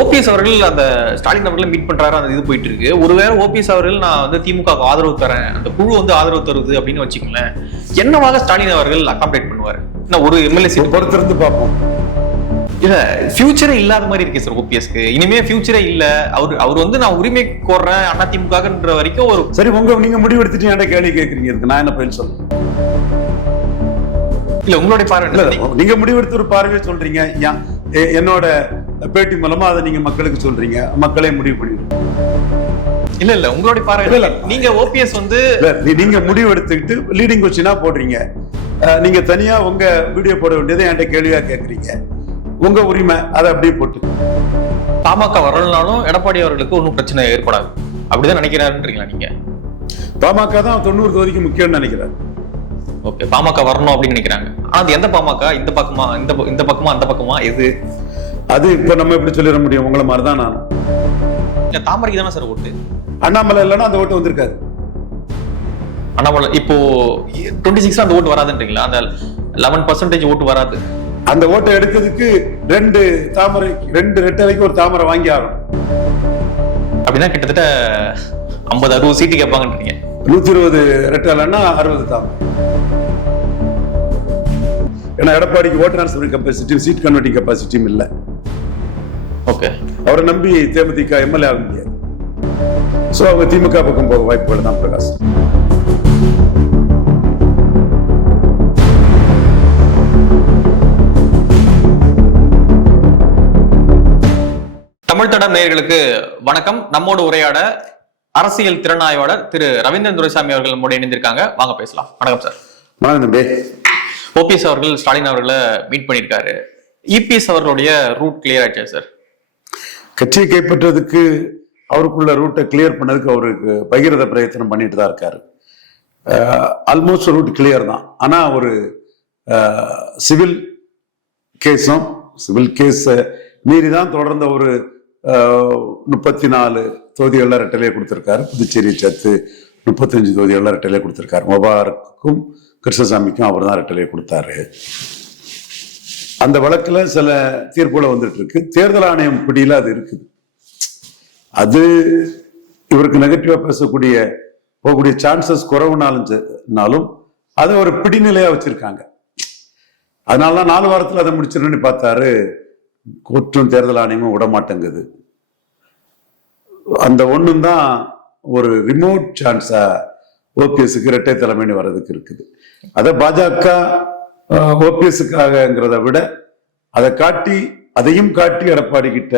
OPS அவர்கள் அந்த ஸ்டாலின் அவர்களை மீட் பண்றாரு, அந்த இது போயிட்டு இருக்கு. ஒருவேளை ஓபிஎஸ் அவர்கள் நான் வந்து திமுக ஆதரவு தரேன், அந்த குழு வந்து ஆதரவு தருது அப்படின்னு வச்சுக்கோங்களேன், என்னவாக ஸ்டாலின் அவர்கள் அகாமடேட் பண்ணுவாரு? ஒரு எம்எல்ஏ சீட் பொறுத்திருந்து பார்ப்போம். இல்ல ஃபியூச்சரே இல்லாத மாதிரி இருக்கு சார் ஓபிஎஸ்க்கு. இனிமே ஃபியூச்சரே இல்ல. அவர் வந்து நான் உரிமை கோர்றேன் அதிமுகன்ற வரைக்கும் ஒரு சரி. நீங்க முடிவெடுத்துட்டு கேள்வி கேட்கறீங்க, இருக்கு நான் என்ன பதில் சொல்றேன்? இல்ல உங்களுடைய பார்வை, நீங்க முடிவெடுத்து ஒரு பார்வையை சொல்றீங்க, என்னோட பேட்டி மூலமா அதை நீங்க மக்களுக்கு சொல்றீங்க, மக்களே முடிவு பண்ணிடுங்க. இல்ல உங்களுடைய பார்வை, நீங்க ஓபிஎஸ் வந்து நீங்க முடிவு எடுத்துக்கிட்டு லீடிங் கொஸ்டினா போடுறீங்க. நீங்க தனியா உங்க வீடியோ போட வேண்டியதை என்கிட்ட கேள்வியா கேட்கறீங்க. உங்க உரிமை, அதை அப்படியே போட்டு. பாமக வரலனாலும் எடப்பாடி அவர்களுக்கு ஒன்றும் பிரச்சனை ஏற்படாது அப்படிதான் நினைக்கிறாருன்றீங்களா நீங்க? பாமக தான் 90 தொகுதிக்கு முக்கியம்னு நினைக்கிறாரு. ஓகே, பாமக வரணும் அப்படின்னு நினைக்கிறாங்க. ஆனா அது எந்த பாமக? இந்த பக்கமா, இந்த பக்கமா, அந்த பக்கமா, எது? அது இப்ப நம்ம எப்படி சொல்லிட முடியும்? உங்களை மாதிரிதான் நான். இல்ல தாமரைக்கு தானே சார் ஓட்டு. அண்ணாமலை இல்லைன்னா அந்த ஓட்டு வந்திருக்காது. அண்ணாமலை இப்போ 26 அந்த ஓட்டு வராதுன்றீங்களா? அந்த 11% ஓட்டு வராது. அந்த ஓட்டை எடுக்கிறதுக்கு 2 ரெட்டலைக்கு ஒரு தாமரை வாங்கி ஆகணும். அப்படின்னா கிட்டத்தட்ட 50-60 சீட்டு கேட்பாங்கன்றீங்க. 120 ரெட்டலைன்னா 60 தாமரை. ஏன்னா எடப்பாடிக்கு ஓட்டு டிரான்ஸ்ஃபர் கெப்பாசிட்டியும் சீட் கன்வெர்ட்டிங் கெப்பாசிட்டியும் இல்லை. ஓகே, அவரை நம்பி தேமுதிக எம்எல்ஏ ஆக முடியாது. சோ அவங்க திமுக பக்கம் போக வாய்ப்புகள் தான் பிரகாஷ். தமிழ் தடம் நேயர்களுக்கு வணக்கம். நம்மோடு உரையாட அரசியல் திறனாய்வாளர் திரு ரவீந்திரன் துரைசாமி அவர்கள் நம்மோடு இணைந்திருக்காங்க. வாங்க பேசலாம். வணக்கம் சார். ஓபிஎஸ் அவர்கள் ஸ்டாலின் அவர்களை மீட் பண்ணியிருக்காரு. இபிஎஸ் அவர்களுடைய ரூட் கிளியர் ஆயிடுச்சா சார்? கட்சியை கைப்பற்றதுக்கு அவருக்குள்ள ரூட்டை கிளியர் பண்ணதுக்கு அவருக்கு பகிரத பிரயத்தனம் பண்ணிட்டு தான் இருக்காரு. ஆல்மோஸ்ட் ரூட் கிளியர் தான். ஆனா ஒரு சிவில் கேஸ் மீறிதான் தொடர்ந்த ஒரு 34 தொகுதிகளில் ரெட்டலையை கொடுத்திருக்காரு. புதுச்சேரி சேர்த்து 35 தொகுதிகளில் ரெட்டலையை கொடுத்திருக்காரு. முபாரக்கும் கிருஷ்ணசாமிக்கும் அவர் தான் ரெட்டலையை கொடுத்தாரு. அந்த வழக்குல சில தீர்ப்புகளை வந்துட்டு இருக்கு. தேர்தல் ஆணையம் பிடியில அது இருக்குது. அது இவருக்கு நெகட்டிவா போகக்கூடிய சான்சஸ் குறைவுனாலும் அதை ஒரு பிடிநிலையா வச்சிருக்காங்க. அதனாலதான் 4 வாரத்துல அதை முடிச்சிடணும்னு பார்த்தாரு. கோர்ட்டும் தேர்தல் ஆணையமும் விடமாட்டேங்குது. அந்த ஒண்ணும் தான் ஒரு ரிமோட் சான்ஸா ஓபிஎஸ்க்கு இரட்டை தலைமைன்னு வர்றதுக்கு இருக்குது. அதை பாஜக ஓபிஎஸ்க்காகங்கிறத விட அதையும் காட்டி எடப்பாடி கிட்ட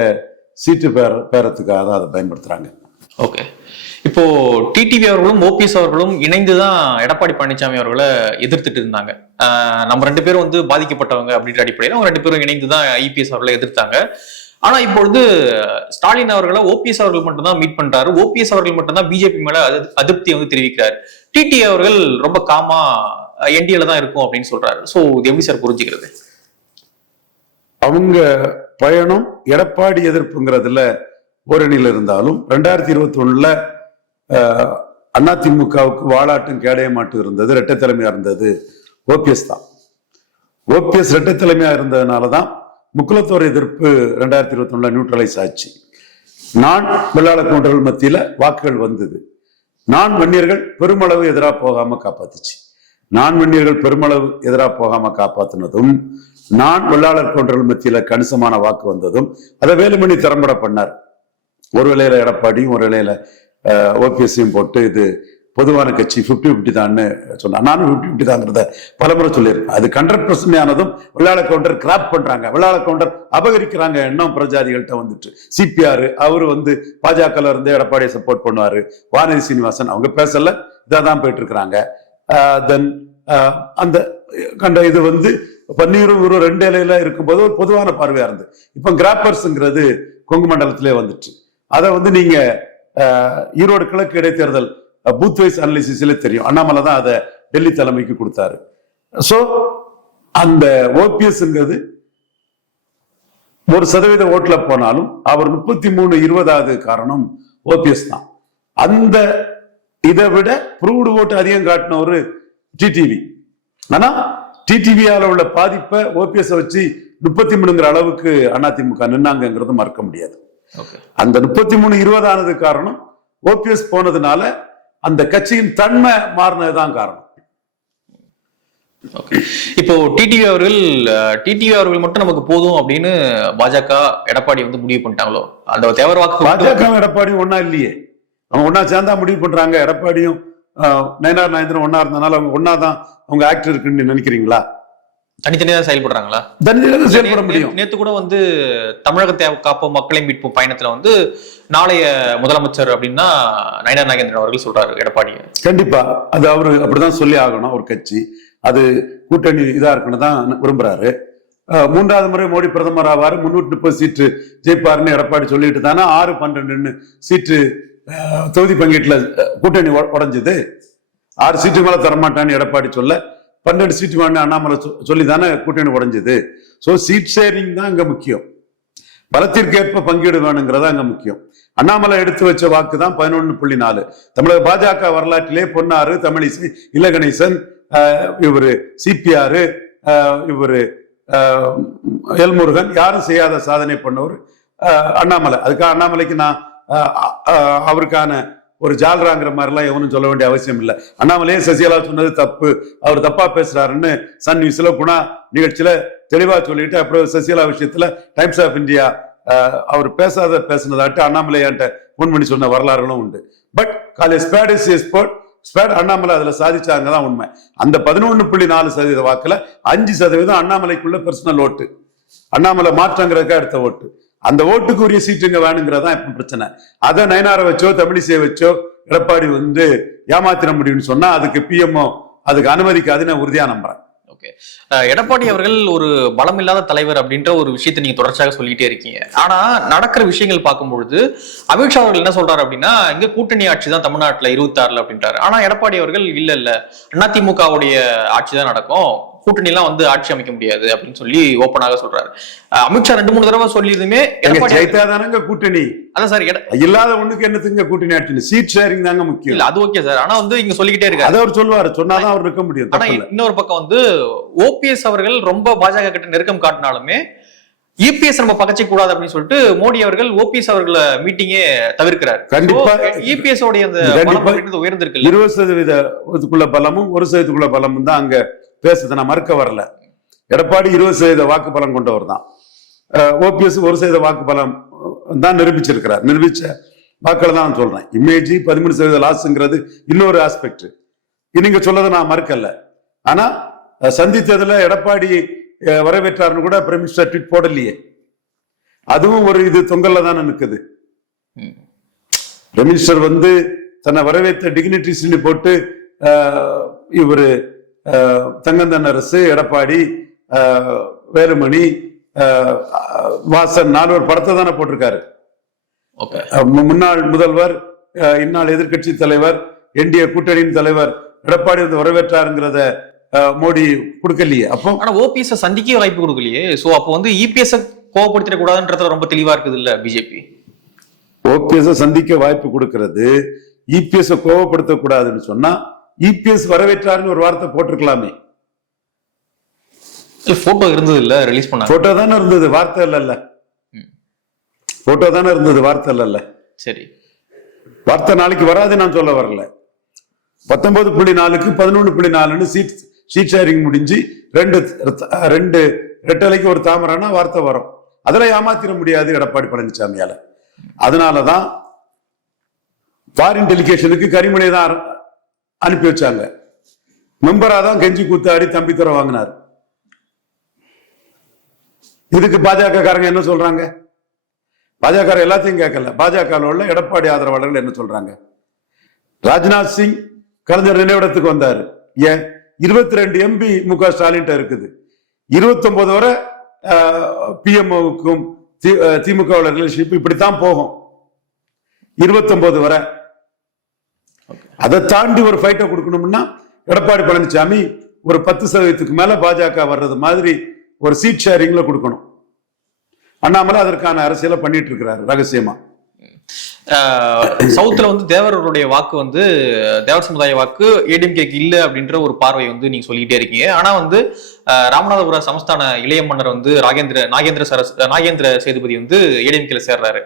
சீட்டு பேரத்துக்காக தான் அதை பயன்படுத்துறாங்க. ஓகே, இப்போ டிடிவி அவர்களும் ஓபிஎஸ் அவர்களும் இணைந்துதான் எடப்பாடி பழனிசாமி அவர்களை எதிர்த்துட்டு இருந்தாங்க. நம்ம 2 பேரும் வந்து பாதிக்கப்பட்டவங்க அப்படின்ற அடிப்படையில் அவங்க 2 பேரும் இணைந்துதான் இபிஎஸ் அவர்களை எதிர்த்தாங்க. ஆனா இப்பொழுது ஸ்டாலின் அவர்களை ஓபிஎஸ் அவர்கள் மட்டும்தான் மீட் பண்றாரு. ஓபிஎஸ் அவர்கள் மட்டும்தான் பிஜேபி மேல அதிருப்தியை வந்து தெரிவிக்கிறார். டிடி அவர்கள் ரொம்ப காமா என்டிஏல தான் இருக்கும் அப்படின்னு சொல்றாரு. சோ இது எப்படி சார் புரிஞ்சுக்கிறது? அவங்க பயணம் எடப்பாடி எதிர்ப்புங்கிறதுல ஓரணியில் இருந்தாலும் 2021 அதிமுகவுக்கு வாலாட்டும் கேடயமாட்டு இருந்தது, இரட்டை தலைமையா இருந்தது ஓபிஎஸ் தான். ஓபிஎஸ் இரட்டை தலைமையா இருந்ததுனாலதான் முக்குலத்தோர் எதிர்ப்பு 2021 நியூட்ரலைஸ் ஆச்சு. நான் வெள்ளாள கவுண்டர்கள் மத்தியில வாக்குகள் வந்தது. நான் வன்னியர்கள் பெருமளவு எதிராக போகாம காப்பாத்துச்சு. நான் வன்னியர்கள் பெருமளவு எதிராக போகாம காப்பாத்தினதும், நான் வெள்ளாளர் கவுண்டர்கள் மத்தியில கணிசமான வாக்கு வந்ததும் அதை வேலுமணி திறம்பட பண்ணார். ஒரு வேளையில எடப்பாடியும் ஒரு வேளையில ஓபிஎஸ்ஸையும் போட்டு இது பொதுவான கட்சி 50-50 தான்னு சொன்னார். நானும் 50-50 தாங்கிறத பலமுறை சொல்லியிருக்கேன். அது 100% ஆனதும் வெள்ளாள கவுண்டர் கிராப் பண்றாங்க, வெள்ளாள கவுண்டர் அபகரிக்கிறாங்க எண்ணம் பிரஜாதிகள்கிட்ட வந்துட்டு. சிபிஆர் அவரு வந்து பாஜக இருந்து எடப்பாடியை சப்போர்ட் பண்ணுவாரு. வானதி சீனிவாசன் அவங்க பேசல, இதான் போயிட்டு இருக்கிறாங்க. தென் அந்த கண்ட இது வந்து பன்னீரும் 2 இலையில இருக்கும்போது ஒரு பொதுவான பார்வையா இருந்து இப்ப கிராப்பர்ஸ்ங்கிறது கொங்கு மண்டலத்திலே வந்துட்டு அதை வந்து நீங்க ஈரோடு கிழக்கு இடைத்தேர்தல் பூத் வைஸ் அனாலிசிஸ்ல தெரியும். அண்ணாமலை தான் அதை டெல்லி தலைமைக்கு கொடுத்தாரு. சோ அந்த ஓபிஎஸ்ங்கிறது 1% ஓட்டுல போனாலும் அவர் 33-20 காரணம் ஓபிஎஸ் தான். அந்த இதை விட ப்ரூவ்டு ஓட்டு அதிகம் காட்டின ஒரு டிடிவி. ஆனா டிடிவியால உள்ள பாதிப்பை ஓபிஎஸ் வச்சு 33ங்கிற அளவுக்கு அதிமுக நின்னாங்கிறது மறக்க முடியாது. அந்த 33-20 ஆனது காரணம் ஓபிஎஸ் போனதுனால அந்த கட்சியின் தன்மை மாறினதுதான் காரணம். இப்போ டிடிவி அவர்கள் மட்டும் நமக்கு போதும் அப்படின்னு பாஜக எடப்பாடி வந்து முடிவு பண்ணிட்டாங்களோ? அந்த தேவர் வாக்கு பாஜக எடப்பாடியும் ஒன்னா இல்லையே, அவங்க ஒன்னா சேர்ந்தா முடிவு பண்றாங்க. எடப்பாடியும் நயனார் நாகேந்திரன் ஒன்னா இருந்தனால அவங்க ஒன்னாதான் அவங்க ஆக்டர் இருக்குன்னு நினைக்கிறீங்களா? தனித்தனியாக செயல்படுறாங்களா? தனித்தனியாக செயல்பட முடியும். நேத்து கூட வந்து தமிழகத்தை காப்போம் மக்களை மீட்போம் பயணத்துல வந்து நாளைய முதலமைச்சர் அப்படின்னா நயனார் நாகேந்திரன் அவர்கள் சொல்றாரு எடப்பாடி. கண்டிப்பா அது அவரு அப்படிதான் சொல்லி ஆகணும். ஒரு கட்சி அது கூட்டணி இதா இருக்குன்னு தான் விரும்புறாரு. 3வது முறை மோடி பிரதமர் ஆவாரு, 330 சீட்டு ஜெயிப்பாருன்னு எடப்பாடி சொல்லிட்டு தானே 6-12 சீட்டு தொகுதி பங்கீட்டுல கூட்டணி உடைஞ்சது. 6 சீட்டு மேல தரமாட்டான்னு எடப்பாடி சொல்ல 12 சீட்டு வேணும் அண்ணாமலை சொல்லி தானே கூட்டணி உடைஞ்சது. ஸோ சீட் ஷேரிங் தான் அங்க முக்கியம், பலத்திற்கேற்ப பங்கீடு வேணுங்கிறதா அங்க முக்கியம். அண்ணாமலை எடுத்து வச்ச வாக்கு தான் 11.4. தமிழக பாஜக வரலாற்றிலே பொன்னாரு, தமிழிசை, இலகணேசன், இவரு சிபிஆர், இவரு எல்முருகன், யாரும் செய்யாத சாதனை பண்ணவர் அண்ணாமலை. அதுக்காக அண்ணாமலைக்கு நான் அவருக்கான ஒரு ஜால்ராங்கிற மாதிரிலாம் எவனும் சொல்ல வேண்டிய அவசியம் இல்லை. அண்ணாமலையே சசிகலா சொன்னது தப்பு, அவர் தப்பா பேசுறாருன்னு சன் நியூஸ்ல குணா நிகழ்ச்சியில தெளிவா சொல்லிட்டு அப்புறம் சசிகலா விஷயத்துல டைம்ஸ் ஆஃப் இந்தியா அவர் பேசினதாட்டு அண்ணாமலை என்கிட்ட போன் பண்ணி சொன்ன வரலாறுகளும் உண்டு. பட் காலேஜ் ஸ்பேட் அண்ணாமலை அதுல சாதிச்சாங்கதான் உண்மை. அந்த 11.4% வாக்குல 5% அண்ணாமலைக்குள்ள பர்சனல் ஓட்டு, அண்ணாமலை மாற்றங்கிறதுக்காக எடுத்த ஓட்டு. அந்த ஓட்டுக்கு உரிய சீட்டுங்க வேணுங்கிறதா இப்ப பிரச்சனை. அதை நயனாரை வச்சோ தமிழிசையை வச்சோ எடப்பாடி வந்து ஏமாத்திர முடியும்னு சொன்னா அதுக்கு பிஎம்ஓ அதுக்கு அனுமதிக்காதுன்னு உறுதியா நம்புறேன். எடப்பாடி அவர்கள் ஒரு பலம் இல்லாத தலைவர் அப்படின்ற ஒரு விஷயத்தை நீங்க தொடர்ச்சியாக சொல்லிட்டே இருக்கீங்க. ஆனா நடக்கிற விஷயங்கள் பார்க்கும்பொழுது அமித்ஷா அவர்கள் என்ன சொல்றாரு அப்படின்னா இங்க கூட்டணி ஆட்சி தான் தமிழ்நாட்டுல 26 அப்படின்றாரு. ஆனா எடப்பாடி அவர்கள் இல்ல அதிமுகவுடைய ஆட்சி தான் நடக்கும், கூட்டணி எல்லாம் வந்து ஆட்சி அமைக்க முடியாது அப்படின்னு சொல்லி ஓப்பனாக சொல்றாரு. அமித்ஷா 2-3 தடவை சொல்லியிருந்துமே கூட்டணி அதான் சார் இல்லாத ஒண்ணுக்கு என்னத்துங்க கூட்டணி ஆட்சி, சீட் ஷேரிங் தாங்க முக்கியம். இல்ல அது ஓகே சார், ஆனா வந்து இங்க சொல்லிக்கிட்டே இருக்காரு, அவர் சொல்லுவாரு, சொன்னாதான் அவர் இருக்க முடியும். ஆனா இன்னொரு பக்கம் வந்து ஓபிஎஸ் அவர்கள் ரொம்ப பாஜக கிட்ட நெருக்கம் காட்டினாலுமே இபிஎஸ் நம்ம பகச்சை கூடாது அப்படின்னு சொல்லிட்டு மோடி அவர்கள் ஓபிஎஸ் அவர்களை மீட்டிங்கே தவிர்க்கிறார். கண்டிப்பா இபிஎஸ் உடைய அந்த உயர்ந்திருக்கு. 20% பலமும் 1% பலமும் தான் அங்க பேசுது, நான் மறுக்க வரல. எடப்பாடி 20% வாக்கு பலம் கொண்டவர் தான். ஓபிஎஸ் 1% வாக்கு பலம் தான் நிரூபிச்சிருக்கிறார். நிரூபிச்ச வாக்களை தான் சொல்றேன். இமேஜ் 13% லாஸ்ங்கிறது இன்னொரு ஆஸ்பெக்ட். நீங்க சொல்லதை நான் மறுக்கல. ஆனா சந்தித்ததுல எடப்பாடி வரவேற்றாருன்னு கூட பிரைம் மினிஸ்டர் ட்வீட் போடலையே, அதுவும் ஒரு இது தொங்கல்ல தானே நிற்குது. பிரைம் மினிஸ்டர் வந்து தன்னை வரவேற்ற டிக்னிட்டரிஸ் போட்டு இவரு தங்கந்தன்னரசு, எடப்பாடி, வேலுமணி, வாசன் 4 படத்தை தானே போட்டிருக்காரு. முன்னாள் முதல்வர், இந்நாள் எதிர்கட்சி தலைவர், என்டிஏ கூட்டணியின் தலைவர் எடப்பாடி வந்து வரவேற்றாருங்கிறத மோடி கொடுக்கலையே. அப்போ ஆனா ஓபிஎஸ் சந்திக்க வாய்ப்பு கொடுக்கலையே. சோ அப்போ வந்து இபிஎஸ் கோவப்படுத்திட கூடாதுன்றது ரொம்ப தெளிவா இருக்குது இல்ல பிஜேபி. ஓபிஎஸ் சந்திக்க வாய்ப்பு கொடுக்கிறது, இபிஎஸ் கோவப்படுத்த கூடாதுன்னு சொன்னா இபிஎஸ் வரவேற்றாருன்னு ஒரு வார்த்தை போட்டிருக்கலாமே. போட்டோ இருந்தது இல்ல, ரிலீஸ் பண்ண போட்டோ தானே இருந்தது, வார்த்தை இல்ல. போட்டோ தானே இருந்தது, வார்த்தை இல்ல. சரி, வார்த்தை நாளைக்கு வராது நான் சொல்ல வரல. 19.4க்கு 11.4ன்னு சீட் ஷேரிங் முடிஞ்சு 2 ரெட்டலைக்கு ஒரு தாமரானா வார்த்தை வரும். அதுல ஏமாத்திர முடியாது எடப்பாடி பழனிசாமியால. அதனாலதான் ஃபாரின் டெலிகேஷனுக்கு கரிமனை தான் அனுப்பி வச்சாங்க. மெம்பரா தான் கெஞ்சி கூத்தாடி தம்பி துறை வாங்கினார். இதுக்கு பாஜக காரங்க என்ன சொல்றாங்க? பாஜக எல்லாத்தையும் கேட்கல, பாஜக உள்ள எடப்பாடி ஆதரவாளர்கள் என்ன சொல்றாங்க? ராஜ்நாத் சிங் கலைஞர் நினைவிடத்துக்கு வந்தாரு. ஏன் 22 எம்பி முக ஸ்டாலின் இருக்குது, 29 வரை பிஎம்ஓவுக்கும் திமுக ரிலேஷன்ஷிப் இப்படித்தான் போகும், 29 வரை. அதை தாண்டி ஒரு ஃபைட்டை கொடுக்கணும்னா எடப்பாடி பழனிசாமி ஒரு 10% மேல பாஜக வர்றது மாதிரி ஒரு சீட் ஷேரிங்ல கொடுக்கணும். அண்ணாமலை அதற்கான அரசியலை பண்ணிட்டு இருக்கிறாரு ரகசியமா. சவுத்துல வந்து தேவர்களுடைய வாக்கு வந்து தேவர் சமுதாய வாக்கு ஏடிஎம்கேக்கு இல்ல அப்படின்ற ஒரு பார்வை வந்து நீங்க சொல்லிக்கிட்டே இருக்கீங்க. ஆனா வந்து ராமநாதபுர சமஸ்தான இளைய மன்னர் வந்து நாகேந்திர சேதுபதி வந்து ஏடிஎம்கேல சேர்றாரு.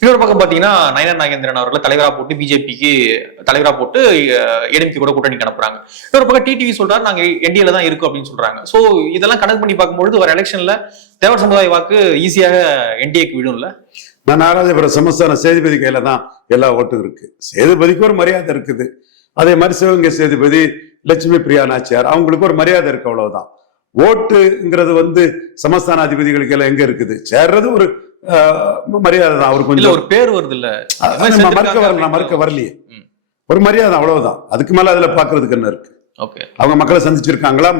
இன்னொரு பக்கம் பாத்தீங்கன்னா நயனார் நாகேந்திரன் அவர்களை தலைவரா போட்டு பிஜேபிக்கு தலைவரா போட்டு ஏடிஎம்கே கூட கூட்டணி அனுப்புறாங்க. இன்னொரு பக்கம் டிடிவி சொல்றாரு நாங்க என்டிஏல தான் இருக்கோம் அப்படின்னு சொல்றாங்க. சோ இதெல்லாம் கணக்கு பண்ணி பார்க்கும்பொழுது ஒரு எலெக்ஷன்ல தேவர் சமுதாய வாக்கு ஈஸியாக என்டிஏக்கு விடும்ல. நான் நாராயணபுரம் சமஸ்தான சேதுபதி கையில தான் எல்லா ஓட்டும் இருக்கு. சேதுபதிக்கு ஒரு மரியாதை இருக்குது. அதே மாதிரி சிவகங்கை சேதுபதி, லட்சுமி பிரியா நாச்சியார் அவங்களுக்கு ஒரு மரியாதை இருக்கு, அவ்வளவுதான். ஓட்டுங்கிறது வந்து சமஸ்தான அதிபதிகளுக்கு எல்லாம் எங்க இருக்குது? சேர்றது ஒரு மரியாதை தான். அவருக்கு கொஞ்சம் ஒரு பேர் வருது இல்ல, மறுக்க வரலையே, ஒரு மரியாதை அவ்வளவுதான். அதுக்கு மேல அதுல பாக்குறதுக்கு என்ன இருக்கு? அவங்க மக்களை சந்திச்சிருக்காங்களா?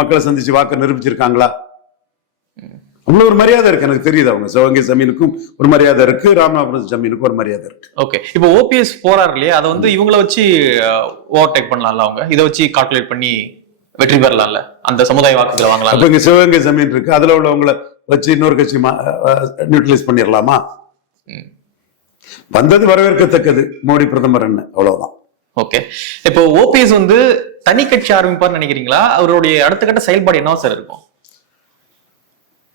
மக்களை சந்திச்சு வாக்கு நிரூபிச்சிருக்காங்களா? அவ்வளவு ஒரு மரியாதை இருக்கு, எனக்கு தெரியுது. அவங்க சிவகங்கை ஜமீனுக்கும் ஒரு மரியாதை இருக்கு, ராமநாதபுரம் ஜமீனுக்கும் ஒரு மரியாதை இருக்கு. ஓகே, இப்போ ஓபிஎஸ் போறாரு இல்லையா, அதை வந்து இவங்களை வச்சு ஓவர்டேக் பண்ணலாம்ல, அவங்க இதை வச்சு கால்குலேட் பண்ணி வெற்றி பெறலாம்ல, அந்த சமுதாய வாக்குகளை வாங்கலாம். இப்ப இங்க சிவகங்கை ஜமீன் இருக்கு, அதுல உள்ளவங்களை வச்சு இன்னொரு கட்சி நியூட்ரலைஸ் பண்ணிடலாமா? வந்தது வரவேற்கத்தக்கது, மோடி பிரதமர் என்ன, அவ்வளவுதான். ஓகே, இப்போ ஓபிஎஸ் வந்து தனி கட்சி ஆரம்பிப்பார்னு நினைக்கிறீங்களா? அவருடைய அடுத்த கட்ட செயல்பாடு என்ன சார் இருக்கும்?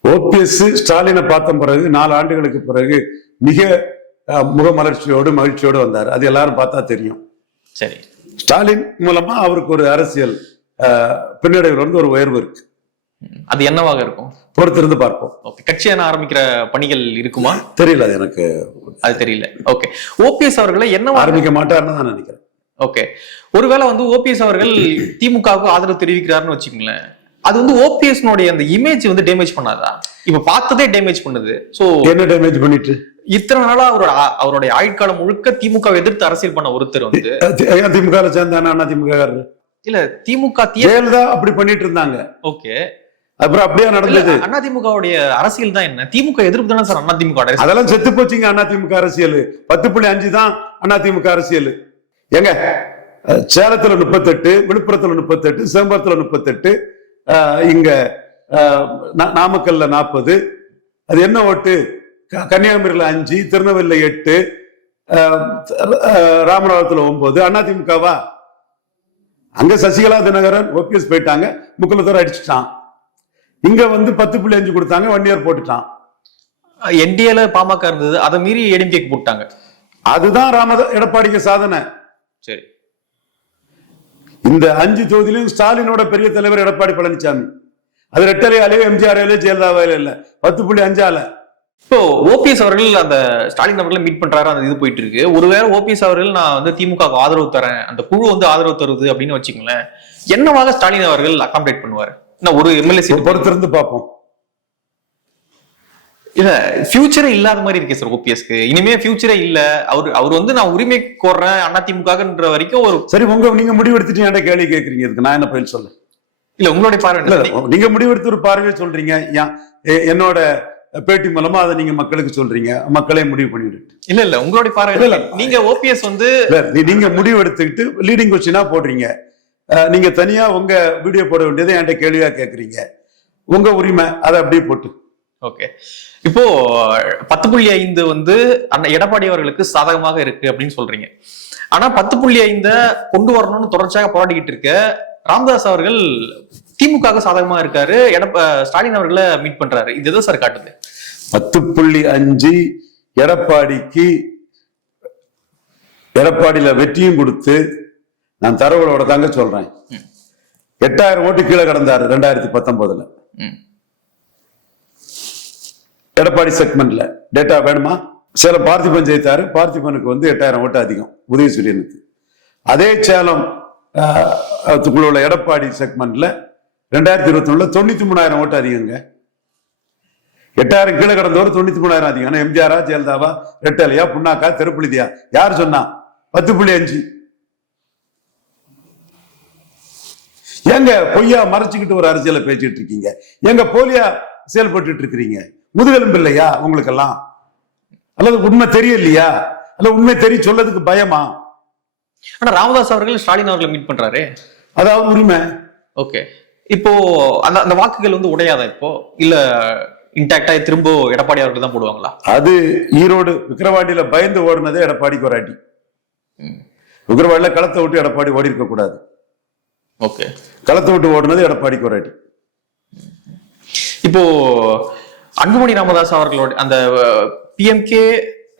ஓபிஎஸ் ஸ்டாலினை பார்த்த பிறகு 4 ஆண்டுகளுக்கு பிறகு மிக முகமலர்ச்சியோடு மகிழ்ச்சியோடு வந்தார். அது எல்லாரும் பார்த்தா தெரியும். சரி, ஸ்டாலின் மூலமா அவருக்கு ஒரு அரசியல் பின்னடைவில் வந்து ஒரு உயர்வு இருக்கு. அது என்னவாக இருக்கும்? பொறுத்திருந்து பார்ப்போம். ஓகே, கட்சி ஆரம்பிக்கிற பணிகள் இருக்குமா? தெரியல, அது எனக்கு அது தெரியல. ஓகே, ஓபிஎஸ் அவர்களை என்ன ஆரம்பிக்க மாட்டார்னு நான் நினைக்கிறேன். ஓகே, ஒருவேளை வந்து ஓபிஎஸ் அவர்கள் திமுகவுக்கு ஆதரவு தெரிவிக்கிறாருன்னு வச்சுக்கோங்களேன், அது வந்து ஓபிஎஸ் அந்த இமேஜ் வந்து டேமேஜ் பண்ணாதா? இப்ப பார்த்ததே டேமேஜ் பண்ணுது. சோ என்ன டேமேஜ் பண்ணிட்டு இத்தனை நாளா அவருடைய ஆயுட்காலம் முழுக்க திமுக எதிர்த்து அரசியல் பண்ண ஒருத்தர் வந்து திமுக சேர்ந்தானா? திமுக இல்ல, திமுக ஜெயலலிதா அப்படி பண்ணிட்டு இருந்தாங்க. ஓகே, அப்புறம் அப்படியே நடந்தது. அதிமுகவுடைய அரசியல் தான் என்ன? திமுக எதிர்ப்பு தானே சார் அதிமுக அரசியல். அதெல்லாம் செத்து போச்சுங்க. அதிமுக அரசியல் 10.5 தான் அதிமுக அரசியல். எங்க சேலத்துல 38, விழுப்புரத்துல 38, சிதம்பரத்துல 38, இங்க நாமக்கல்ல 40. அது என்ன ஓட்டு? கன்னியாகுமரியில 5, திருநெல்வேலியில 8, ராமநாதபுரத்துல 9. அதிமுகவா? அங்க சசிகலா தினகரன் ஓபிஎஸ் போயிட்டாங்க, முக்குலத்தோர் அடிச்சுட்டான். இங்க வந்து 10.5 கொடுத்தாங்க, 1 இயர் போட்டுட்டான். என்டிஏல பாமக இருந்தது, அதை மீறி ஏடிஎம்கேக்கு போட்டாங்க. அதுதான் எடப்பாடிக்கு சாதனை. சரி, இந்த 5 தொகுதியிலும் ஸ்டாலினோட பெரிய தலைவர் எடப்பாடி பழனிசாமி. அது ரெட்டலையாலேயோ எம்ஜிஆர் ஜெயலலிதாவில இல்ல, 10.5. இப்போ ஓபிஎஸ் அவர்கள் அந்த ஸ்டாலின் அவர்களை மீட் பண்றாரு, அந்த இது போயிட்டு இருக்கு. ஒருவேளை ஓபிஎஸ் அவர்கள் நான் வந்து திமுக ஆதரவு தரேன், அந்த குழு வந்து ஆதரவு தருது அப்படின்னு வச்சுக்கோங்களேன், என்னவாக ஸ்டாலின் அவர்கள் அகாமடேட் பண்ணுவாரு? ஒரு எம்எல்ஏ சீட் பொறுத்திருந்து பார்ப்போம். இல்ல, ஃபியூச்சரே இல்லாத மாதிரி இருக்கே சார் ஓபிஎஸ்க்கு. இனிமே ஃபியூச்சரே இல்ல. அவர் வந்து நான் உரிமை கோர்றேன் அதிமுகன்ற வரைக்கும் ஒரு சரி. நீங்க முடிவெடுத்துட்டு கேள்வி கேட்கறீங்க, இதுக்கு நான் என்ன பதில் சொல்ல? இல்ல, உங்களுடைய பார்வை நீங்க முடிவெடுத்து ஒரு பார்வையை சொல்றீங்க, என்னோட பேட்டி மூலமா அதை நீங்க மக்களுக்கு சொல்றீங்க, மக்களே முடிவு பண்ணிட்டு. இல்ல, உங்களுடைய பார்வை நீங்க ஓபிஎஸ் வந்து நீங்க முடிவு எடுத்துக்கிட்டு லீடிங் கொஸ்டினா போடுறீங்க. நீங்க தனியா உங்க வீடியோ போட வேண்டியதை என்கிட்ட கேள்வியா கேட்கறீங்க. உங்க உரிமை, அதை அப்படியே போட்டு. ஓகே, இப்போ 10.5 வந்து எடப்பாடி அவர்களுக்கு சாதகமாக இருக்கு அப்படின்னு சொல்றீங்க. ஆனா 10.5 கொண்டு வரணும்னு தொடர்ச்சியாக போராடிக்கிட்டு இருக்க ராமதாஸ் அவர்கள் திமுக சாதகமா இருக்காரு, ஸ்டாலின் அவர்களை மீட் பண்றாரு. இது எதை சார் காட்டுது? 10.5 எடப்பாடியில வெற்றியும் கொடுத்து, நான் தரவுகளோட தாங்க சொல்றேன், 8000 ஓட்டு கீழே கடந்தாரு 2019. எடப்பாடி செக்மெண்ட்ல டேட்டா வேணுமா? சேலம் பார்த்திபன் ஜெயித்தாரு, பார்த்திபனுக்கு வந்து 8000 ஓட்டு அதிகம் உதயசூரியனுக்கு. அதே சேலம் உள்ள எடப்பாடி செக்மெண்ட்ல 2021 93,000 ஓட்டு அதிகங்க. 8000 கீழே கடந்தவர் 93,000 அதிகம். எம்ஜிஆரா, ஜெயலலிதாவா, ரெட்டலையா, புண்ணாக்கா, தெருப்புழுதியா? யார் சொன்னா? 10.5. எங்க பொய்யா மறைச்சுக்கிட்டு ஒரு அரசியலை பேசிட்டு இருக்கீங்க? எங்க போலியா செயல்பட்டு இருக்கிறீங்க? முதுகெலும்பு இல்லையா உங்களுக்கெல்லாம்? அல்லது உண்மை தெரியலையா? அல்ல உண்மை தெரிய சொல்லதுக்கு பயமா? ஆனா ராமதாஸ் அவர்கள் ஸ்டாலின் அவர்களை மீட் பண்றாரு, அதாவது உரிமை. ஓகே, இப்போ அந்த வாக்குகள் வந்து உடையாதா இப்போ? இல்ல இன்டாக்டா திரும்ப எடப்பாடி அவர்கள் தான் போடுவாங்களா? அது ஈரோடு விக்கிரவாண்டியில பயந்து ஓடுனதே எடப்பாடிக்கு ஒரு அடி. விக்கிரவாண்டியில களத்தை விட்டு எடப்பாடி ஓடி இருக்க கூடாது. ஓகே. களத்தை விட்டு ஓடுனது எடப்பாடிக்கு ஒரு அடி. இப்போ அன்புமணி ராமதாஸ் அவர்களோட அந்த பிஎம்கே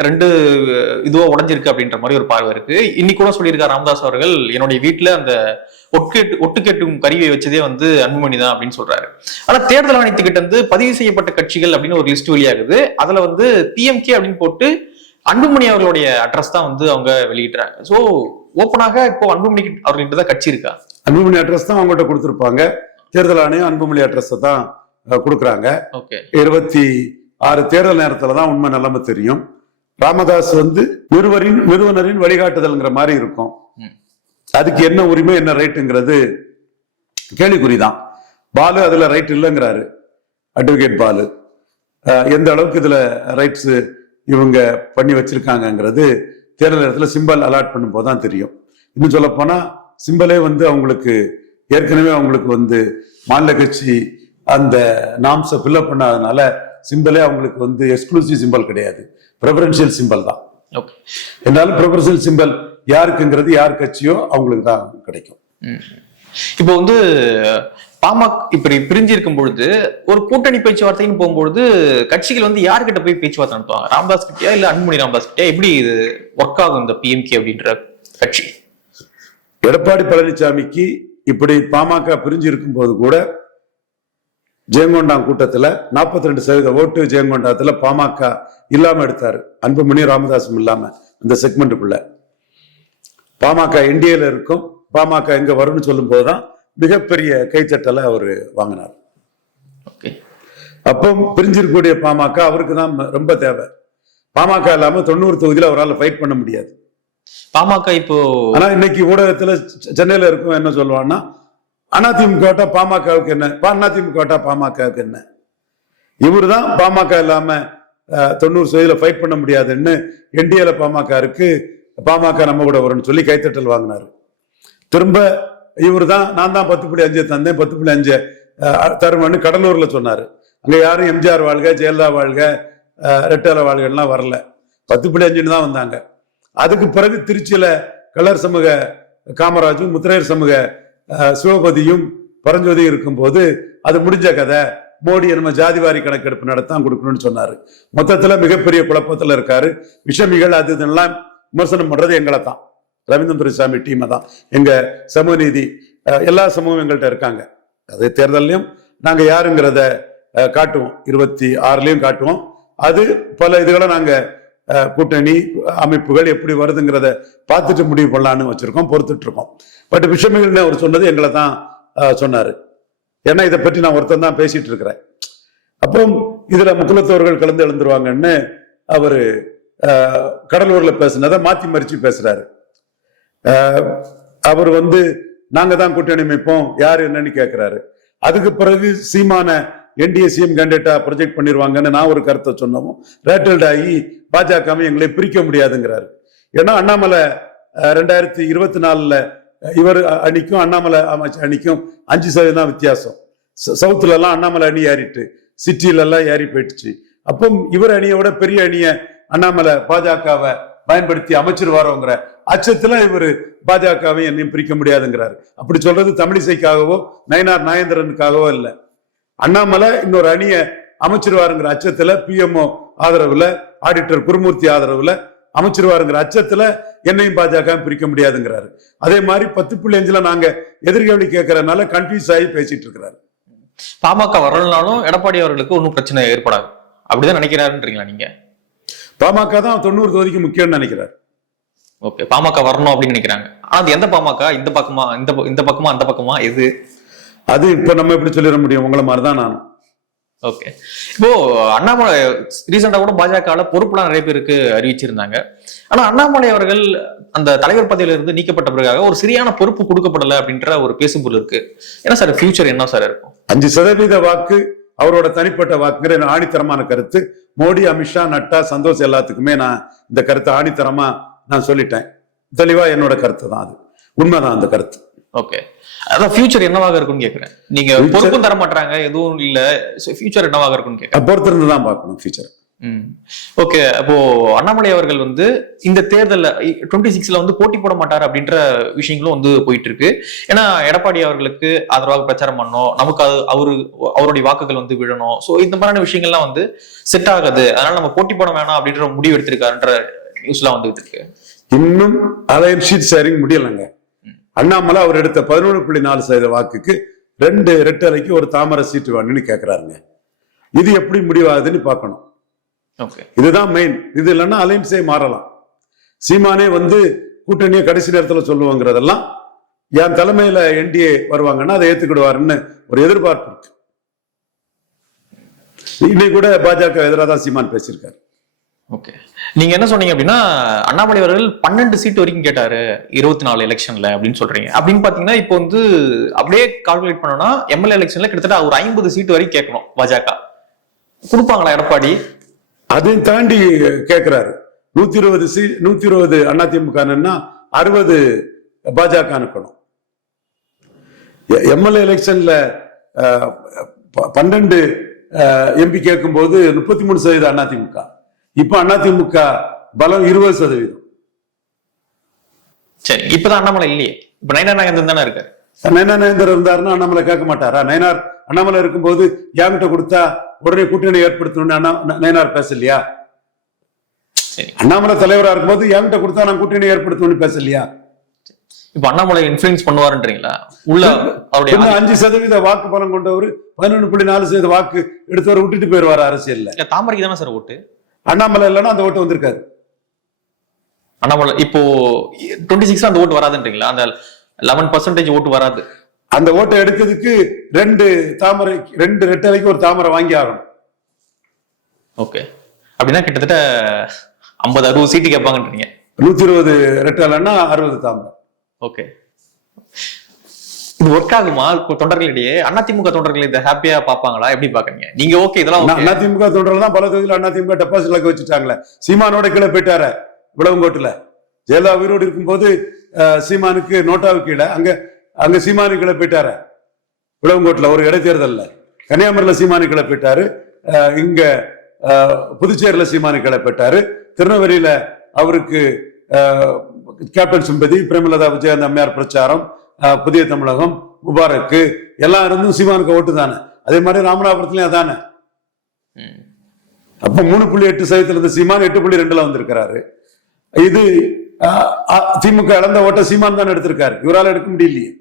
2 இதுவா உடைஞ்சிருக்கு அப்படின்ற மாதிரி ஒரு பார்வை இருக்கு. இன்னைக்கு கூட சொல்லியிருக்காரு ராமதாஸ் அவர்கள், என்னுடைய வீட்டுல அந்த ஒட்டு கேட்டும் கருவியை வச்சதே வந்து அன்புமணி தான் அப்படின்னு சொல்றாரு. ஆனா தேர்தல் ஆணையத்துக்கிட்ட இருந்து பதிவு செய்யப்பட்ட கட்சிகள் அப்படின்னு ஒரு லிஸ்ட் வெளியாகுது. அதுல வந்து பிஎம்கே அப்படின்னு போட்டு அன்புமணி அவர்களுடைய அட்ரஸ் தான் வந்து அவங்க வெளியிடுறாங்க. சோ ஓப்பனாக இப்போ அன்புமணி அவர்கிட்ட தான் கட்சி இருக்கா? அன்புமணி அட்ரஸ் தான் அவங்ககிட்ட கொடுத்திருப்பாங்க. தேர்தல் ஆணையம் அன்புமணி அட்ரஸ் தான் கொடுக்குறாங்க. 26 தேர்தல் நேரத்துல தான் உண்மை நிலைமை தெரியும். ராமதாஸ் வந்து நிறுவனரின் வழிகாட்டுதல்ங்கிற மாதிரி இருக்கும். அதுக்கு என்ன உரிமை என்ன ரைட்டுங்கிறது கேள்விக்குறிதான். பாலு அதுல ரைட் இல்லைங்கிறாரு, அட்வொகேட் பாலு. எந்த அளவுக்கு இதுல ரைட்ஸ் இவங்க பண்ணி வச்சிருக்காங்கிறது தேர்தல் நேரத்தில் சிம்பல் அலாட் பண்ணும் போதுதான் தெரியும். இன்னும் சொல்ல போனா சிம்பலே வந்து அவங்களுக்கு ஏற்கனவே அவங்களுக்கு வந்து மாநில கட்சி அந்த நாம்ஸை ஃபில்அப் பண்ணாதனால சிம்பலே அவங்களுக்கு வந்து எக்ஸ்க்ளூசிவ் சிம்பல் கிடையாது, ப்ரெஃபரன்ஷியல் சிம்பல் தான். என்னாலும் ப்ரெஃபரன்ஷியல் சிம்பல் யாருக்குங்கிறது யார் கட்சியோ அவங்களுக்கு தான் கிடைக்கும். இப்போ வந்து பாமக இப்படி பிரிஞ்சு இருக்கும் பொழுது ஒரு கூட்டணி பேச்சுவார்த்தைன்னு போகும்பொழுது கட்சிகள் வந்து யாருக்கிட்ட போய் பேச்சுவார்த்தை நடத்துவாங்க? ராமதாஸ் கிட்டயா இல்ல அன்புமணி ராமதாஸ் கிட்டயா? எப்படி இது ஒர்க் ஆகும் இந்த பிஎம்கே அப்படின்ற கட்சி? எடப்பாடி பழனிசாமிக்கு இப்படி பாமக பிரிஞ்சு இருக்கும் போது கூட ஜெயங்கொண்டாம் கூட்டத்துல 42% ஓட்டு ஜெயங்கொண்டாத்துல பாமக இல்லாம எடுத்தாரு, அன்புமணி ராமதாசும் இல்லாம. இந்த செக்மெண்ட்டுக்குள்ள பாமக என்டிஏல இருக்கும், பாமக எங்க வரும்னு சொல்லும் போதுதான் மிகப்பெரிய கைத்தட்டலை அவரு வாங்கினார். அப்போ பிரிஞ்சிருக்கக்கூடிய பாமக அவருக்கு தான் ரொம்ப தேவை. பாமக இல்லாம 90 தொகுதியில அவரால் ஃபைட் பண்ண முடியாது. பாமக இப்போ ஆனா இன்னைக்கு ஊடகத்துல சென்னையில இருக்கும் என்ன சொல்லுவான்னா, அதிமுக பாமகவுக்கு என்ன, அதிமுக பாமகவுக்கு என்ன, இவரு தான் பாமக இல்லாம 90% ஃபைட் பண்ண முடியாதுன்னு என்டிஏல பாமக இருக்கு, பாமக நம்ம கூட வரும்னு சொல்லி கைத்தட்டல் வாங்கினாரு. திரும்ப இவரு தான் நான் தான் 10.5 தந்தேன், 10.5 தருமன்னு கடலூர்ல சொன்னாரு. அங்க யாரும் எம்ஜிஆர் வாழ்க, ஜெயலலிதா வாழ்க, ரெட்டல வாழ்கலாம் வரல, 10.5 தான் வந்தாங்க. அதுக்கு பிறகு திருச்சியில கலர் சமூக காமராஜும் முத்திரையர் சமூக சிவபதியும் பரஞ்சோதியும் இருக்கும்போது அது முடிஞ்ச கதை, மோடி நம்ம ஜாதிவாரி கணக்கெடுப்பு நடத்தான் கொடுக்கணும்னு சொன்னாரு. மொத்தத்துல மிகப்பெரிய குழப்பத்துல இருக்காரு. விஷமிகள் அது இதெல்லாம் விமர்சனம் பண்றது எங்களை தான், ரவீந்திரன் துரைசாமி டீமை தான். எங்க சமூக நீதி எல்லா சமூகம் எங்கள்கிட்ட இருக்காங்க. அது தேர்தலையும் நாங்க யாருங்கிறத காட்டுவோம், 26லயும் காட்டுவோம். அது பல இதுகளை நாங்க கூட்டணி அமைப்புகள் எப்படி வருதுங்கிறத பார்த்துட்டு முடிவு பண்ணலான்னு வச்சிருக்கோம், பொறுத்துட்டு இருக்கோம். பட் விஷமிகள்னு அவர் சொன்னது எங்களை தான் சொன்னாரு. ஏன்னா இதை பற்றி நான் ஒருத்தன் தான் பேசிட்டு இருக்கிறேன். அப்போ இதுல முக்குலத்தோர்கள் கலந்து எழுந்துருவாங்கன்னு அவரு கடலூர்ல பேசினதை மாத்தி மறிச்சு பேசுறாரு. அவர் வந்து நாங்க தான் கூட்டணி அமைப்போம் யாரு என்னன்னு கேட்கிறாரு. அதுக்கு பிறகு சீமான என்டிஏ சிஎம் கேண்டிடேட்டா ப்ரொஜெக்ட் பண்ணிடுவாங்கன்னு நான் ஒரு கருத்தை சொன்னோம். ரேட்டல்ட் ஆகி பாஜக எங்களை பிரிக்க முடியாதுங்கிறாரு. ஏன்னா அண்ணாமலை 2024 இவர் அணிக்கும் அண்ணாமலை அணிக்கும் 5% தான் வித்தியாசம். சவுத்துல எல்லாம் அண்ணாமலை அணி ஏறிட்டு, சிட்டில எல்லாம் ஏறி போயிடுச்சு. அப்போ இவர் அணியோட பெரிய அணிய அண்ணாமலை பாஜகவை பயன்படுத்தி அமைச்சிருவாரோங்கிற அச்சத்துல இவர் பாஜகவை என்னையும் பிரிக்க முடியாதுங்கிறாரு. அப்படி சொல்றது தமிழிசைக்காகவோ நயனார் நாகேந்திரனுக்காகவோ இல்லை, அண்ணாமலை இன்னொரு அணிய அமைச்சிருவாருங்கிற அச்சத்துல, பிஎம்ஓ ஆதரவுல, ஆடிட்டர் குருமூர்த்தி ஆதரவுல அமைச்சிருவாருங்கிற அச்சத்துல என்னையும் பாஜக பிரிக்க முடியாதுங்கிறாரு. அதே மாதிரி 10.5 நாங்க எதிர்கேள்வி கேட்கறதுனால கன்ஃபியூஸ் ஆகி பேசிட்டு இருக்கிறாரு. பாமக வரலனாலும் எடப்பாடி அவர்களுக்கு ஒன்றும் பிரச்சனை ஏற்படாது அப்படிதான் நினைக்கிறாருன்றீங்களா நீங்க? பாமக தான் 90 தொகுதிக்கு முக்கியம்னு நினைக்கிறார். ஓகே, பாமக வரணும் அப்படின்னு நினைக்கிறாங்க. ஆனா அது எந்த பாமக? இந்த பக்கமா இந்த பக்கமா அந்த பக்கமா எது? அது இப்ப நம்ம எப்படி சொல்லிட முடியும்? உங்களை மாதிரிதான் நானும். ஓகே, இப்போ அண்ணாமலை ரீசெண்டா கூட பாஜக பொறுப்புலாம் நிறைய பேருக்கு அறிவிச்சிருந்தாங்க. ஆனா அண்ணாமலை அவர்கள் அந்த தலைவர் பதவியில இருந்து நீக்கப்பட்ட பிறகாக ஒரு சரியான பொறுப்பு கொடுக்கப்படல அப்படின்ற ஒரு பேசுபொருள் இருக்கு. என்ன சார் ஃபியூச்சர் என்ன சார் இருக்கும்? 5% வாக்கு அவரோட தனிப்பட்ட வாக்குங்கிற ஆணித்தரமான கருத்து. மோடி, அமித்ஷா, நட்டா, சந்தோஷ் எல்லாத்துக்குமே நான் இந்த கருத்தை ஆணித்தரமா நான் சொல்லிட்டேன். தெளிவா என்னோட கருத்து தான், அது உண்மைதான் அந்த கருத்து. ஓகே, அதான் ஃபியூச்சர் என்னவாக இருக்கும்னு கேக்குறேன். நீங்க பொறுப்பும் தர மாட்டாங்க, எதுவும் இல்ல, ஃபியூச்சர் என்னவாக இருக்கும்னு கேக்குறேன். பொறுத்திருந்து தான் பார்க்கணும் ஃபியூச்சர். ஓகே. அப்போ அண்ணாமலை அவர்கள் வந்து இந்த தேர்தல்ல 26ல வந்து போட்டி போட மாட்டார் அப்படின்ற விஷயங்களும் வந்து போயிட்டு இருக்கு. ஏன்னா எடப்பாடி அவர்களுக்கு ஆதரவாக பிரச்சாரம் பண்ணணும், நமக்கு அவருடைய வாக்குகள் வந்து விழணும். சோ இந்த மாதிரியான விஷயங்கள்லாம் வந்து செட் ஆகாது, அதனால நம்ம போட்டி போட வேணாம் அப்படின்ற முடிவு எடுத்திருக்காருன்ற நியூஸ்லாம் வந்துட்டு இருக்கு. இன்னும் அலையன்ஸ் ஷீட் ஷேரிங் முடியலங்க. அண்ணாமலை அவர் எடுத்த 11.4% வாக்குக்கு 2 ரெட்டலைக்கு ஒரு தாமரை சீட்டு வேணும்னு கேட்கிறாருங்க. இது எப்படி முடிவாகுதுன்னு பார்க்கணும். இதுதான் மெயின். இது இல்லைன்னா அலைன்ஸே மாறலாம். சீமானே வந்து கூட்டணியை கடைசி நேரத்தில் சொல்லுவாங்கிறதெல்லாம் என் தலைமையில என்டிஏ வருவாங்கன்னா அதை ஏத்துக்கிடுவாருன்னு ஒரு எதிர்பார்ப்பு இருக்கு. இன்னைக்கு கூட பாஜக எதிராக தான் சீமான் பேசியிருக்காரு. ஓகே, நீங்க என்ன சொன்னீங்க அப்படின்னா அண்ணாமலை அவர்கள் 12 சீட் வரைக்கும் கேட்டாரு 24 எலெக்ஷன்ல அப்படின்னு சொல்றீங்க. அப்படின்னு பாத்தீங்கன்னா இப்போ வந்து அப்படியே கால்குலேட் பண்ணோம்னா எம்எல்ஏ எலெக்ஷன்ல கிட்டத்தட்ட ஒரு 50 சீட் வரைக்கும் கேட்கணும். பாஜக கொடுப்பாங்களா எடப்பாடி? அதையும் தாண்டி கேட்கிறாரு. 120 அதிமுக 60 பாஜக அனுப்பணும். எம்எல்ஏ எலெக்ஷன்ல 12 எம்பி கேட்கும் போது 33% அதிமுக. இப்ப அதிமுக பலம் 20%. சரி, இப்பதான் அண்ணாமலை இல்லையே, இப்ப நயனார் நாகேந்திரன் தானே இருக்காரு. நயனார் நாகேந்திரன் இருந்தாருன்னா அண்ணாமலை கேட்க மாட்டாரா? அண்ணாமலை இருக்கும்போது என்கிட்ட கொடுத்தா உடனே கூட்டணி ஏற்படுத்தணும்னு நயனார் பேசலையா? அண்ணாமலை தலைவரா இருக்கும்போது என்கிட்ட கொடுத்தா நான் கூட்டணி ஏற்படுத்தணும்னு பேசலையா? இப்ப அண்ணாமலை இன்ஃபுளுன்ஸ் பண்ணுவாருன்றீங்களா? உள்ள அவருடைய 5% வாக்கு பலம் கொண்டவர் 11.4% வாக்கு எடுத்தவர் விட்டுட்டு போயிருவாரு அரசியல்ல. தாமரைக்கு தானே சார் ஓட்டு. அண்ணாமலை இல்லைன்னா அந்த ஓட்டு வந்திருக்காரு. அண்ணாமலை இப்போ 26 அந்த ஓட்டு வராதுன்றீங்களா? அந்த 11% ஓட்டு வராது. அந்த ஓட்டை எடுக்கிறதுக்கு 2 ரெட்டலைக்கு ஒரு தாமரை வாங்கி ஆகணும். ஓகே, அப்படின்னா கிட்டத்தட்ட 50-60 சீட்டு கேட்பாங்கன்றீங்க. 120 ரெட்டலைன்னா 60 தாமரை. ஓகே, இது ஒர்க் ஆகுமா தொண்டர்களிடையே? அதிமுக தொண்டர்கள் இதை ஹாப்பியா பாப்பாங்களா? எப்படி பாக்குறீங்க நீங்க? ஓகே, இதெல்லாம் அதிமுக தொண்டர்கள் தான் பல தொகுதியில் அதிமுக டெபாசிட் இலக்க வச்சுட்டாங்களே. சீமானோட கீழே போயிட்டாரு விளவங்கோட்டுல. ஜெயலலிதா உயிரோடு இருக்கும்போது சீமானுக்கு நோட்டாவு கீழே, அங்க சீமானு கீழே போயிட்டாரு விளவங்கோட்டுல ஒரு இடைத்தேர்தல்ல. கன்னியாகுமரியில சீமானு கீழே போயிட்டாரு. இங்க புதுச்சேரியில சீமானு கீழே போயிட்டாரு. திருநெல்வேலியில அவருக்கு கேப்டன் சிம்பதி, பிரேமலதா விஜயகாந்த் அம்மையார் பிரச்சாரம், புதிய தமிழகம், முபாரக்கு எல்லாம் இருந்தும் சீமானுக்கு ஓட்டு தானே. அதே மாதிரி ராமநாதபுரத்துலயும் அதானே. அப்ப 3.8% இருந்த சீமான் 8.2 வந்திருக்கிறாரு. இது திமுக இழந்த ஓட்ட சீமான் தான் எடுத்திருக்காரு. இவரால் எடுக்க முடியலையே.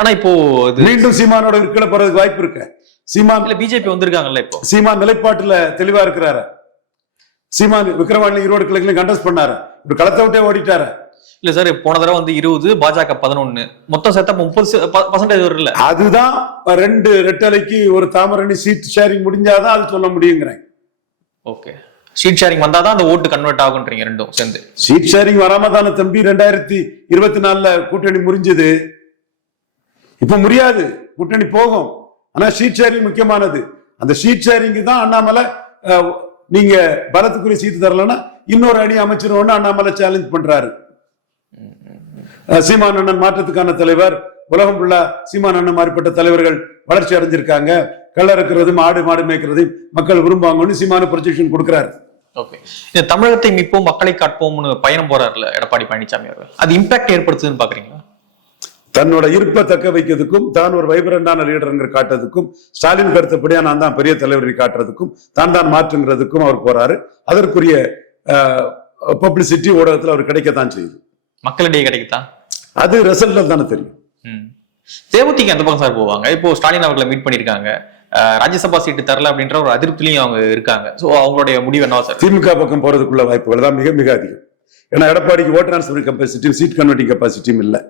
ஆனா இப்போ மீண்டும் சீமானோட கீழே போறதுக்கு வாய்ப்பு இருக்கு. சீமான் பிஜேபி வந்திருக்காங்கல்ல, இப்போ சீமான் நிலைப்பாட்டுல தெளிவா இருக்கிறாரு. சீமான் விக்கிரவாண்டி ஈரோடு கிழக்குலையும் கண்டஸ்ட் பண்ணாரு. இப்ப களத்தை விட்டே ஓடிட்டாரு. இல்ல சார், போன தடவை வந்து 20, பாஜக 11, மொத்தம் சேர்த்தா 30% வரும்ல. அதுதான் 2 ரெட்டலைக்கு ஒரு தாமரணி சீட் ஷேரிங் முடிஞ்சாதான் அது சொல்ல முடியுங்கிறேன். ஓகே, சீட் ஷேரிங் வந்தாதான் அந்த ஓட்டு கன்வெர்ட் ஆகுன்றீங்க ரெண்டும் சேர்ந்து. சீட் ஷேரிங் வராம தானே தம்பி 2024 கூட்டணி முறிஞ்சது. இப்ப முடியாது, கூட்டணி போகும். ஆனா ஷீட் ஷேரிங் முக்கியமானது. அந்த ஷீட் ஷேரிங் தான் அண்ணாமலை நீங்க பலத்துக்குரிய சீட்டு தரலன்னா இன்னொரு அணி அமைச்சிருவோம்னு அண்ணாமலை சேலஞ்ச் பண்றாரு. சீமான் அண்ணன் மாற்றத்துக்கான தலைவர், உலகம் ஃபுல்லா சீமான் அண்ணன் மாறிப்பட்ட தலைவர்கள் வளர்ச்சி அடைஞ்சிருக்காங்க. கள்ள இருக்கிறது, மாடு மேய்க்கிறது மக்கள் விரும்புவாங்கன்னு சீமான ப்ரொஜெக்ஷன் கொடுக்கிறாரு. ஓகே, இந்த தமிழகத்தை மீட்போம் மக்களை காட்போம்னு பயணம் போறாருல எடப்பாடி பழனிசாமி அவர்கள், அது இம்பாக்ட் ஏற்படுத்துதுன்னு பாக்குறீங்களா? தன்னோட இருப்பை தக்க வைக்கிறதுக்கும், தான் ஒரு வைப்ரண்டான லீடருங்கிற காட்டுறதுக்கும், ஸ்டாலின் கருத்தப்படியா நான் தான் பெரிய தலைவரை காட்டுறதுக்கும், தான் மாற்றுங்கிறதுக்கும் அவர் போறாரு. அதற்குரிய பப்ளிசிட்டி ஊடகத்தில் அவர் கிடைக்கத்தான் செய்யுது. மக்களிடையே கிடைக்கத்தான், அது ரிசல்ட்ல தானே தெரியும். தேமுதிக அந்த பக்கம் சார் போவாங்க. இப்போ ஸ்டாலின் அவர்களை மீட் பண்ணிருக்காங்க. ராஜ்யசபா சீட்டு தரல அப்படின்ற ஒரு அதிருப்திலையும் அவங்க இருக்காங்க. சோ அவங்களுடைய முடிவு என்னவா சார்? திமுக பக்கம் போறதுக்குள்ள வாய்ப்புகள் தான் மிக மிக அதிகம். ஏன்னா எடப்பாடிக்கு ஓட் டிரான்ஸ்பர் கெப்பாசிட்டியும் சீட் கன்வெர்ட்டிங் கெப்பாசிட்டியும் இல்லை.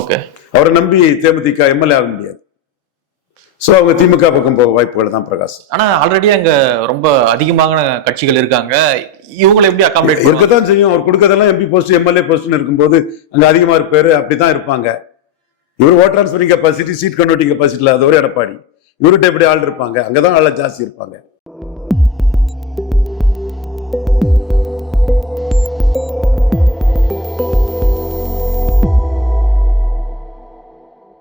ஓகே, அவரை நம்பி தேமுதிக எம்எல்ஏ ஆக முடியாது. சோ அவங்க திமுக பக்கம் போக வாய்ப்புகள் தான் பிரகாஷ். ஆனா ஆல்ரெடி அங்க ரொம்ப அதிகமான கட்சிகள் இருக்காங்க. இவங்களை எப்படி அகாமடேட் இருக்கத்தான் செய்யும். அவர் கொடுக்கறதெல்லாம் எம்பி போஸ்ட், எம்எல்ஏ போஸ்ட் இருக்கும்போது அங்க அதிகமா பேரு அப்படிதான் இருப்பாங்க. இவர் vote transferring capacity, seat converting capacity இல்லாதவர் எடப்பாடி. இவர்கிட்ட எப்படி ஆள் இருப்பாங்க? அங்கதான் ஆள் ஜாஸ்தி இருப்பாங்க.